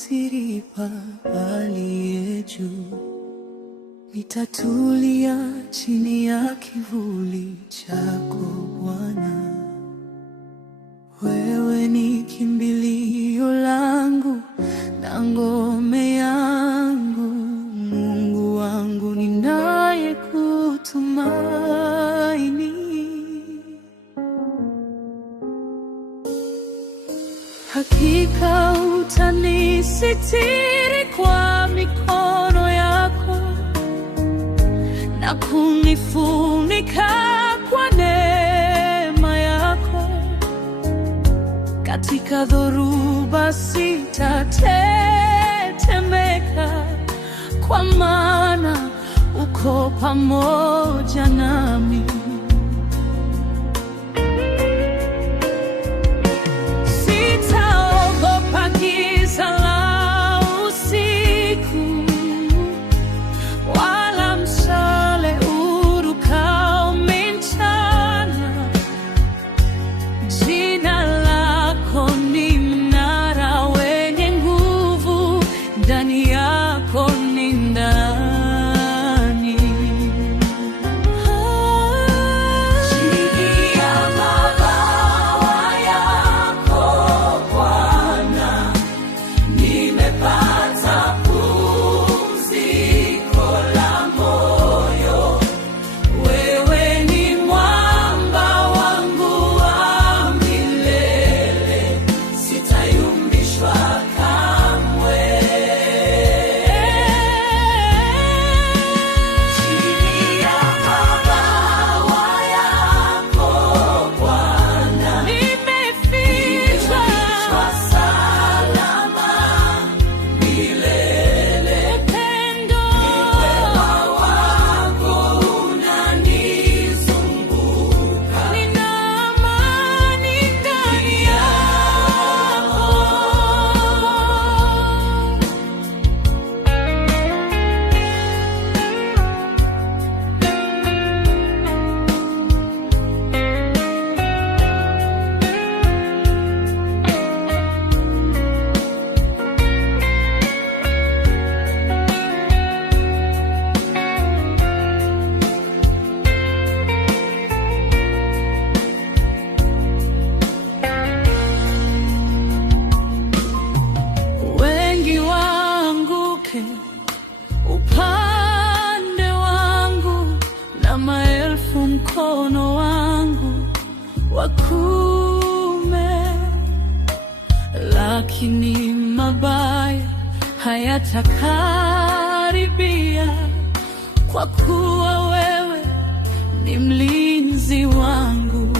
siri pa aliye juu. Nitatulia chini ya kivuli chako Bwana. Wewe ni kimbilio langu na ngome yangu, Mungu wangu ninayekutumaini. Hakika utanisitiri kwa mikono yako na kunifunika kwa neema yako. Katika dhoruba sitatetemeka, kwa maana uko pamoja nami. Upande wangu na maelfu mkono wangu wa kuume, lakini mabaya hayatakaribia, kwa kuwa wewe ni mlinzi wangu.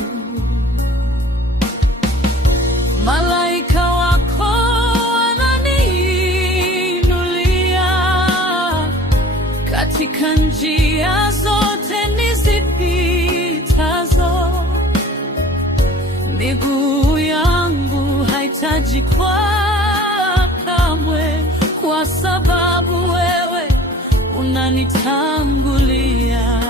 Malaika wako katika njia zote nizipitazo, miguu yangu haitajikwaa kamwe, kwa sababu wewe unanitangulia.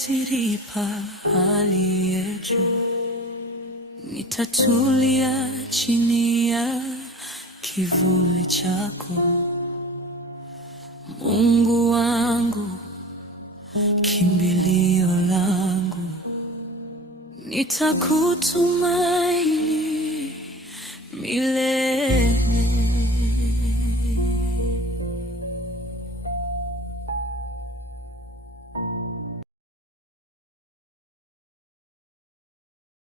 siri pa aliye juu. Nitatulia chini ya kivuli chako, Mungu wangu, kimbilio langu. Nitakutumaini milele.